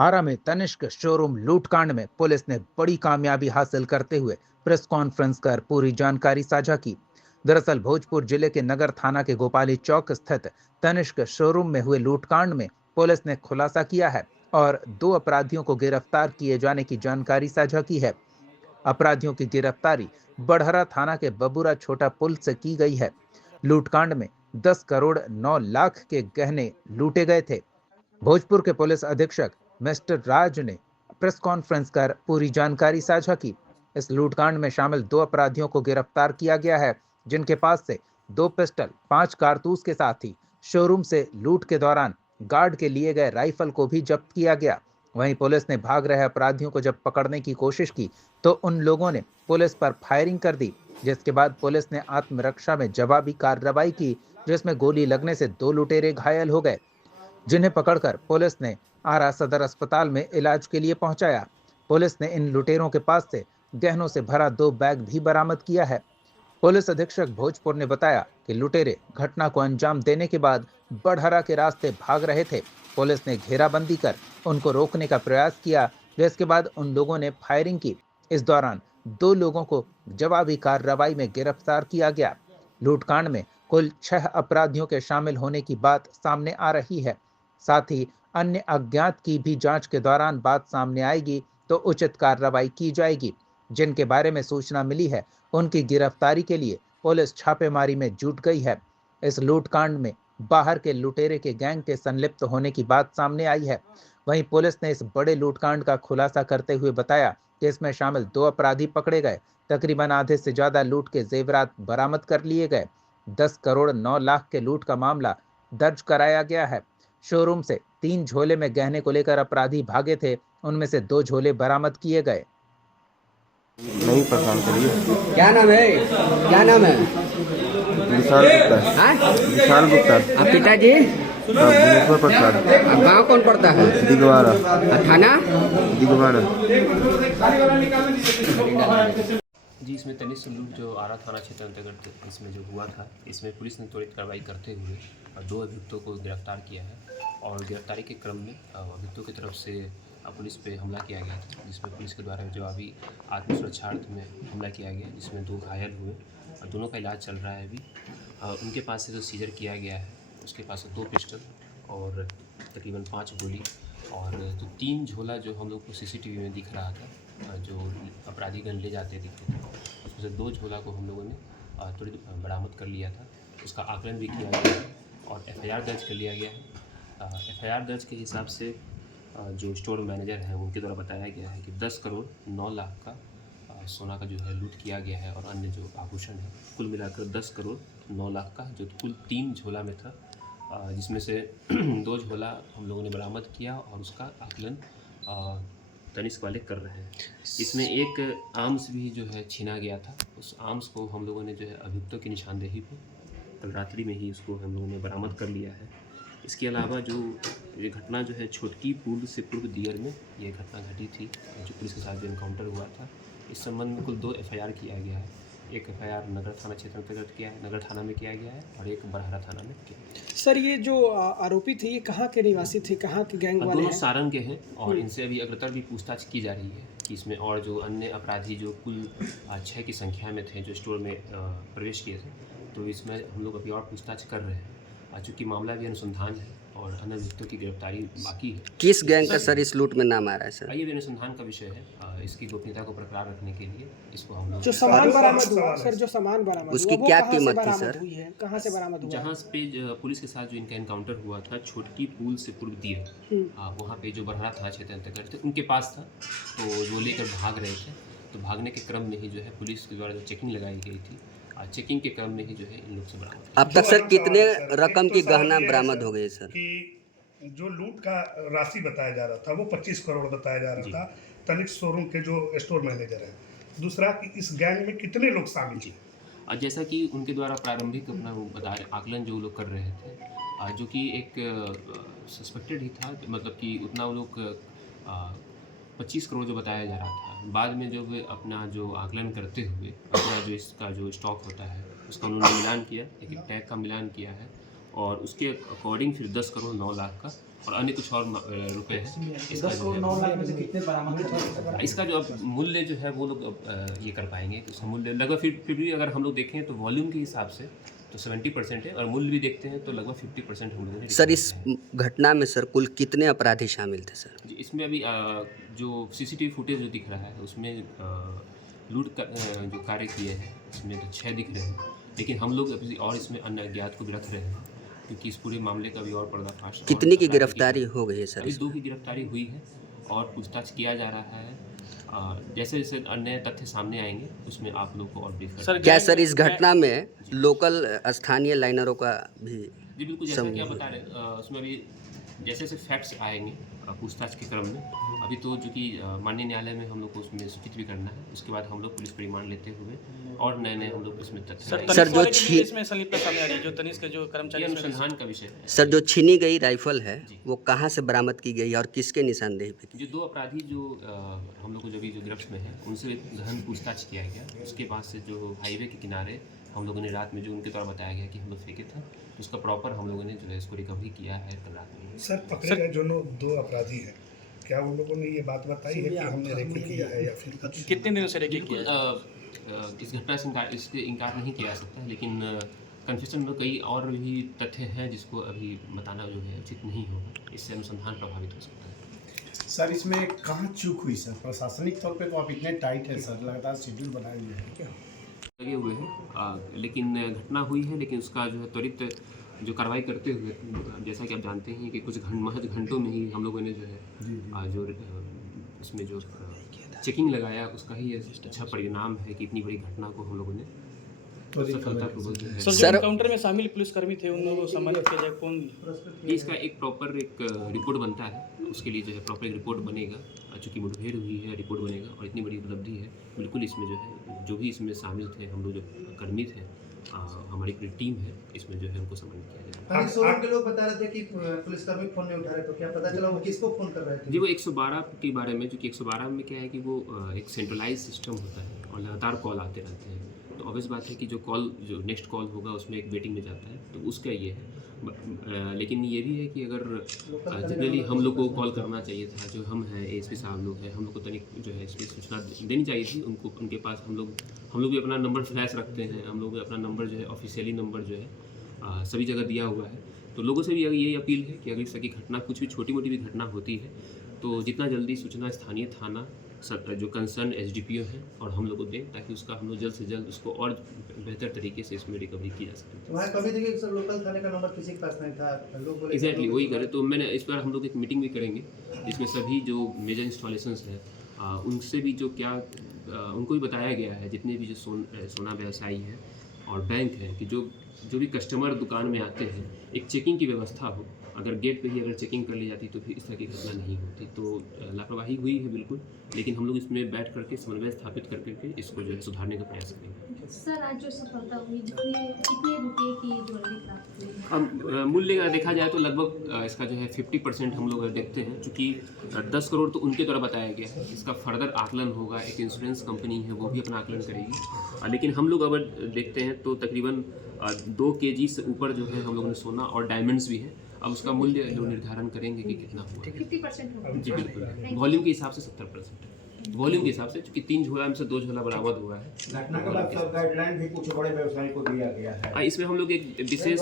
आरा में तनिष्क शोरूम लूटकांड में पुलिस ने बड़ी कामयाबी हासिल करते हुए प्रेस कॉन्फ्रेंस कर पूरी जानकारी साझा की। दरअसल भोजपुर जिले के नगर थाना के गोपाली चौक स्थित तनिष्क शोरूम में हुए लूटकांड में पुलिस ने खुलासा किया है और 2 अपराधियों को गिरफ्तार किए जाने की जानकारी साझा की है। अपराधियों की गिरफ्तारी बड़हरा थाना के बबूरा छोटा पुल से की गई है। लूटकांड में 10 करोड़ 9 लाख के गहने लूटे गए थे। भोजपुर के पुलिस अधीक्षक मिस्टर राज ने प्रेस कॉन्फ्रेंस कर पूरी जानकारी साझा की। इस लूटकांड में शामिल 2 अपराधियों को गिरफ्तार किया गया है, जिनके पास से 2 पिस्टल, 5 कारतूस के साथ ही शोरूम से लूट के दौरान गार्ड के लिए गए राइफल को भी जब्त किया गया। वहीं पुलिस ने भाग रहे अपराधियों को जब पकड़ने की कोशिश की तो उन लोगों ने पुलिस पर फायरिंग कर दी, जिसके बाद पुलिस ने आत्मरक्षा में जवाबी कार्रवाई की, जिसमें गोली लगने से 2 लुटेरे घायल हो गए, जिन्हें पकड़कर पुलिस ने आरा सदर अस्पताल में इलाज के लिए पहुंचाया। पुलिस ने इन लुटेरों के पास से गहनों से भरा 2 बैग भी बरामद किया है। पुलिस अधीक्षक भोजपुर ने बताया कि लुटेरे घटना को अंजाम देने के बाद बड़हरा के रास्ते भाग रहे थे। पुलिस ने घेराबंदी कर उनको रोकने का प्रयास किया, जिसके बाद उन लोगों ने फायरिंग की। इस दौरान 2 लोगों को जवाबी कार्रवाई में गिरफ्तार किया गया। लूटकांड में कुल 6 अपराधियों के शामिल होने की बात सामने आ रही है। साथ ही अन्य अज्ञात की भी जांच के दौरान बात सामने आएगी तो उचित कार्रवाई की जाएगी। जिनके बारे में सूचना मिली है, उनकी गिरफ्तारी के लिए पुलिस छापेमारी में जुट गई है। इस लूटकांड में बाहर के लुटेरे के गैंग के संलिप्त होने की बात सामने आई है। वहीं पुलिस ने इस बड़े लूटकांड का खुलासा करते हुए बताया कि इसमें शामिल 2 अपराधी पकड़े गए। तकरीबन आधे से ज्यादा लूट के जेवरात बरामद कर लिए गए। 10 करोड़ 9 लाख के लूट का मामला दर्ज कराया गया है। शोरूम से 3 झोले में गहने को लेकर अपराधी भागे थे, उनमें से 2 झोले बरामद किए गए। नहीं पहचान करिए। क्या नाम है? क्या नाम है? विशाल गुप्ता। हाँ? विशाल गुप्ता। आप पिताजी? भुवनेश्वर प्रसाद। गाँव कौन पड़ता है? दिगवाड़ा। थाना? दिगवाड़ा। जी, इसमें तनिष्क लूट जो आरा थाना क्षेत्र अंतर्गत इसमें जो हुआ था, इसमें पुलिस ने त्वरित कार्रवाई करते हुए 2 अभियुक्तों को गिरफ्तार किया है और गिरफ्तारी के क्रम में अभियुक्तों की तरफ से पुलिस पे हमला किया गया था, जिसमें पुलिस के द्वारा जवाबी आत्मसुरक्षार्थ में हमला किया गया, जिसमें 2 घायल हुए और दोनों का इलाज चल रहा है अभी। उनके पास से जो सीजर किया गया है, उसके पास से 2 पिस्टल और तकरीबन 5 गोली और जो 3 झोला जो हम लोग को सीसीटीवी में दिख रहा था, जो अपराधीगण ले जाते दिखते थे, उसमें से 2 झोला को हम लोगों ने तुरंत बरामद कर लिया था। उसका आकलन भी किया गया है और एफआईआर दर्ज कर लिया गया है। एफआईआर दर्ज के हिसाब से जो स्टोर मैनेजर हैं उनके द्वारा बताया गया है कि 10 करोड़ 9 लाख का सोना का जो है लूट किया गया है और अन्य जो आभूषण है, कुल मिलाकर 10 करोड़ 9 लाख का, जो कुल 3 झोला में था, जिसमें से 2 झोला हम लोगों ने बरामद किया और उसका आकलन तनिष्क वाले कर रहे हैं। इसमें एक आर्म्स भी जो है छीना गया था। उस आर्म्स को हम लोगों ने जो है अभियुक्तों की निशानदेही पे कल रात्रि में ही उसको हम लोगों ने बरामद कर लिया है। इसके अलावा जो ये घटना जो है छोटकी पूर्व से पूर्व दियर में ये घटना घटी थी, जो पुलिस के साथ जो इनकाउंटर हुआ था, इस संबंध में कुल 2 एफआईआर किया गया है। एक एफआईआर नगर थाना क्षेत्र अंतर्गत किया है, नगर थाना में किया गया है और एक बड़हरा थाना में किया है। सर, ये जो आरोपी थे ये कहाँ के निवासी थे, कहाँ के गैंग वाले दोनों हैं? सारंग के हैं और इनसे अभी अग्रतर भी पूछताछ की जा रही है कि इसमें और जो अन्य अपराधी जो कुल 6 की संख्या में थे जो स्टोर में प्रवेश किए थे, तो इसमें हम लोग अभी और पूछताछ कर रहे हैं। चूँकि मामला भी अनुसंधान है और अन्य अभियुक्तों की गिरफ्तारी बाकी है। किस गैंग का सर इस लूट में नाम आ रहा है सर? ये भी अनुसंधान का विषय है। इसकी गोपनीयता को बरकरार रखने के लिए इसको हम लोग जो सामान बरामद हुआ सर, जो सामान बरामद उसकी हुआ, वो क्या कहाँ से कीमत थी बरामद सर? हुई है, कहाँ से बरामद हुआ? जहाँ पे पुलिस के साथ जो इनका एनकाउंटर हुआ था छोटकी पुल से पूर्व दियर, वहाँ पे जो बड़हरा थाना क्षेत्र अंतर्गत थे उनके पास था, तो वो लेकर भाग रहे थे। तो भागने के क्रम में ही जो है पुलिस के द्वारा जो चेकिंग लगाई गई थी, चेकिंग के क्रम में ही जो है इन लोग से बरामद। अब तक सर कितने रकम की गहना बरामद हो गई सर? कि जो लूट का राशि बताया जा रहा था वो 25 करोड़ बताया जा रहा था, तनिष्क शोरूम के जो स्टोर मैनेजर है। दूसरा कि इस गैंग में कितने लोग शामिल थे? और जैसा कि उनके द्वारा प्रारंभिक अपना वो बताया आकलन जो लोग कर रहे थे, जो कि एक सस्पेक्टेड ही था, मतलब कि उतना वो लोग 25 करोड़ जो बताया जा रहा था। बाद में जो अपना जो आकलन करते हुए अपना जो इसका जो स्टॉक होता है उसका उन्होंने मिलान किया, एक टैग का मिलान किया है और उसके अकॉर्डिंग फिर 10 करोड़ 9 लाख का और अन्य कुछ और रुपए हैं। इसका जो है इसका जो अब मूल्य जो है वो लोग अब ये कर पाएंगे कि उसका मूल्य लगभग फिर भी अगर हम लोग देखें तो वॉल्यूम के हिसाब से तो 70% है और मूल्य भी देखते हैं तो लगभग 50% हम लोगों ने सर इस घटना में सर कुल कितने अपराधी शामिल थे सर? जी, इसमें अभी जो सीसीटीवी फुटेज जो दिख रहा है उसमें लूट का जो कार्य किए हैं उसमें तो 6 दिख रहे हैं, लेकिन हम लोग अभी और इसमें अन्य अज्ञात को भी रख रहे हैं क्योंकि इस पूरे मामले का भी और पर्दाफाश कितनी की गिरफ्तारी हो गई है सर? अभी 2 की गिरफ्तारी हुई है और पूछताछ किया जा रहा है। जैसे जैसे अन्य तथ्य सामने आएंगे उसमें आप लोग को और ब्रीफ करेंगे। क्या सर इस घटना में लोकल स्थानीय लाइनरों का भी जी बिल्कुल, जैसा कि आप बता रहे हैं उसमें अभी जैसे जैसे फैक्ट्स आएंगे पूछताछ के क्रम में, अभी तो जो कि माननीय न्यायालय में हम लोग को उसमें सूचित भी करना है, उसके बाद हम लोग पुलिस पर रिमांड लेते हुए और नए नए हम लोग इसमें तथ्य आएंगे। सर जो इसमें संलिप्तता सामने आ रही है, जो तनिष्क के जो कर्मचारी ये अनुसंधान का विषय है। सर जो छीनी गई राइफल है वो कहाँ से बरामद की गई और किसके निशानदेही पे की? जो 2 अपराधी जो हम लोग को जो गिरफ्त में है उनसे गहन पूछताछ किया गया। उसके बाद से जो हाईवे के किनारे हम लोगों ने रात में जो उनके द्वारा बताया गया कि हम लोग फेंके था उसका प्रॉपर हम लोगों ने जो है इसको रिकवरी किया है कल रात में। सर पकड़े गए जो 2 अपराधी हैं, क्या उन लोगों ने ये बात बताई है कि हमने रेकी किया है या फिर कुछ? कितने दिनों से रेकी किया है? इस घटना से इसके इनकार नहीं किया जा सकता, लेकिन कन्फेशन में कई और भी तथ्य हैं जिसको अभी बताना जो है उचित नहीं होगा, इससे अनुसंधान प्रभावित हो सकता है। सर इसमें कहाँ चूक हुई सर? प्रशासनिक तौर पे तो आप इतने टाइट है सर, लगातार शेड्यूल बनाए हुए हैं क्या? लगे हुए हैं लेकिन घटना हुई है, लेकिन उसका जो है त्वरित जो कार्रवाई करते हुए जैसा कि आप जानते हैं कि कुछ महज घंटों में ही हम लोगों ने जो है जो इसमें जो चेकिंग लगाया उसका ही अच्छा परिणाम है कि इतनी बड़ी घटना को हम लोगों ने सफलतापूर्वक जो है। सर जो एनकाउंटर में शामिल पुलिसकर्मी थे उन लोगों को सम्मानित किया जाए, कौन? इसका एक प्रॉपर एक रिपोर्ट बनता है, उसके लिए जो है प्रॉपर एक रिपोर्ट बनेगा। चूँकि मुठभेड़ हुई है रिपोर्ट बनेगा और इतनी बड़ी उपलब्धि है, बिल्कुल इसमें जो है जो भी इसमें शामिल थे हम लोग जो कर्मी थे हमारी पूरी टीम है इसमें जो है उनको सम्मानित किया जाएगा। सोलन के लोग बता रहे थे कि पुलिसकर्मी फोन नहीं उठा रहे, तो क्या पता चला वो किसको फोन कर रहे थे? जी वो 112 के बारे में, क्योंकि 112 में क्या है कि वो एक सेंट्रलाइज सिस्टम होता है और लगातार कॉल आते रहते हैं, तो ऑब्वियस बात है कि जो नेक्स्ट कॉल होगा उसमें एक वेटिंग में जाता है, तो उसका ये है। लेकिन ये भी है कि अगर जनरली हम लोग को कॉल करना चाहिए था, जो हम हैं एएसपी साहब लोग हैं, हम लोग को तनिक जो है इसकी सूचना देनी चाहिए थी उनको। उनके पास हम लोग भी अपना नंबर फ्लैश रखते हैं, हम लोग भी अपना नंबर जो है ऑफिशियली नंबर जो है सभी जगह दिया हुआ है। तो लोगों से भी यही अपील है कि अगर इस तरह की घटना कुछ भी छोटी मोटी भी घटना होती है तो जितना जल्दी सूचना स्थानीय थाना जो कंसर्न एसडीपीओ हैं और हम लोग को दें, ताकि उसका हम लोग जल्द से जल्द उसको और बेहतर तरीके से इसमें रिकवरी की जा सके। वहाँ कभी देखिए सर लोकल थाने का नंबर किसी के पास नहीं था, लोग बोले एग्जैक्टली वही करे। तो मैंने इस पर हम लोग एक मीटिंग भी करेंगे जिसमें सभी जो मेजर इंस्टॉलेशंस हैं उनसे भी जो क्या उनको भी बताया गया है, जितने भी जो सोना व्यवसायी हैं और बैंक हैं, कि जो भी कस्टमर दुकान में आते हैं एक चेकिंग की व्यवस्था हो। अगर गेट पे ही अगर चेकिंग कर ली जाती तो फिर इस तरह की घटना नहीं होती। तो लापरवाही हुई है बिल्कुल, लेकिन हम लोग इसमें बैठ करके समन्वय स्थापित करके इसको जो है सुधारने का प्रयास करेंगे। सर आज जो सफलता हुई कितने रुपए की ज्वेलरी प्राप्त हुई? अब मूल्य देखा जाए तो लगभग इसका जो है 50% हम लोग देखते हैं, चूँकि 10 करोड़ तो उनके द्वारा बताया गया है। इसका फर्दर आकलन होगा, एक इंश्योरेंस कंपनी है वो भी अपना आकलन करेगी, लेकिन हम लोग अगर देखते हैं तो तकरीबन 2 kg से ऊपर जो है हम लोगों ने सोना और डायमंड्स भी है। अब उसका मूल्य लोग निर्धारण करेंगे कि कितना हुआ। 50% होगा? जी बिल्कुल, वॉल्यूम के हिसाब से 70%, वॉल्यूम के हिसाब से, क्योंकि 3 झोला में से 2 झोला बरामद हुआ है। घटना के बाद सब गाइडलाइन भी कुछ बड़े व्यवसायी को दिया गया है। इसमें हम लोग एक विशेष